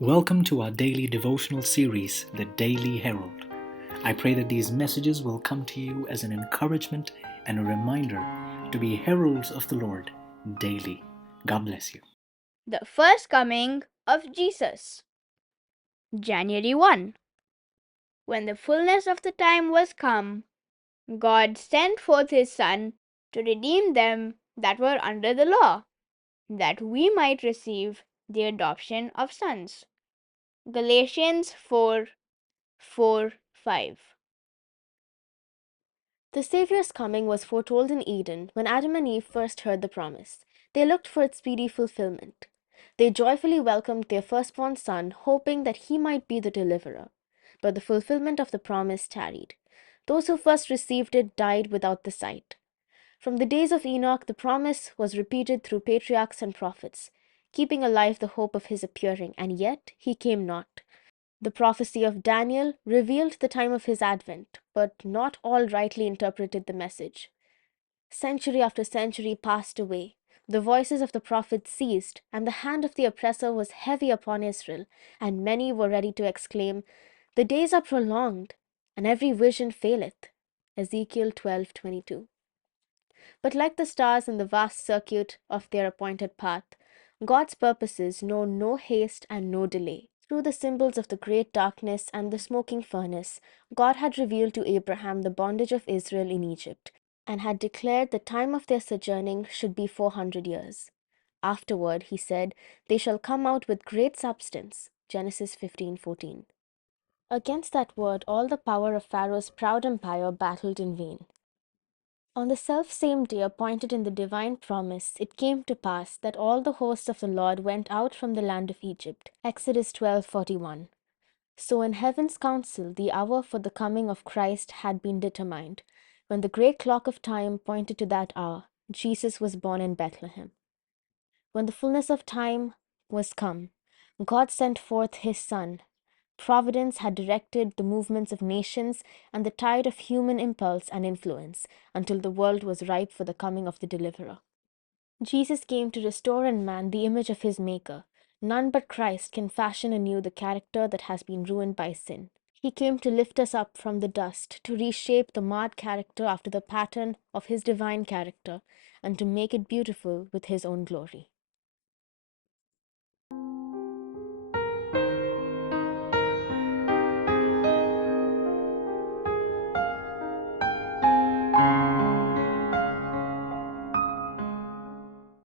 Welcome to our daily devotional series, the Daily Herald. I pray that these messages will come to you as an encouragement and a reminder to be heralds of the Lord daily. God bless you. The first coming of Jesus. January 1. When the fullness of the time was come, God sent forth his Son to redeem them that were under the law, that we might receive the adoption of sons. Galatians 4:4-5. The Saviour's coming was foretold in Eden when Adam and Eve first heard the promise. They looked for its speedy fulfillment. They joyfully welcomed their firstborn son, hoping that he might be the deliverer. But the fulfillment of the promise tarried. Those who first received it died without the sight. From the days of Enoch, the promise was repeated through patriarchs and prophets, keeping alive the hope of his appearing, and yet he came not. The prophecy of Daniel revealed the time of his advent, but not all rightly interpreted the message. Century after century passed away. The voices of the prophets ceased, and the hand of the oppressor was heavy upon Israel, and many were ready to exclaim, "The days are prolonged, and every vision faileth." Ezekiel 12:22. But like the stars in the vast circuit of their appointed path, God's purposes know no haste and no delay. Through the symbols of the great darkness and the smoking furnace, God had revealed to Abraham the bondage of Israel in Egypt, and had declared the time of their sojourning should be 400 years. Afterward, he said, they shall come out with great substance. Genesis 15:14. Against that word, all the power of Pharaoh's proud empire battled in vain. On the self-same day appointed in the divine promise, it came to pass that all the hosts of the Lord went out from the land of Egypt. Exodus 12:41. So in heaven's council the hour for the coming of Christ had been determined. When the great clock of time pointed to that hour, Jesus was born in Bethlehem. When the fullness of time was come, God sent forth his Son. Providence had directed the movements of nations and the tide of human impulse and influence until the world was ripe for the coming of the deliverer. Jesus came to restore in man the image of his Maker. None but Christ can fashion anew the character that has been ruined by sin. He came to lift us up from the dust, to reshape the marred character after the pattern of his divine character, and to make it beautiful with his own glory.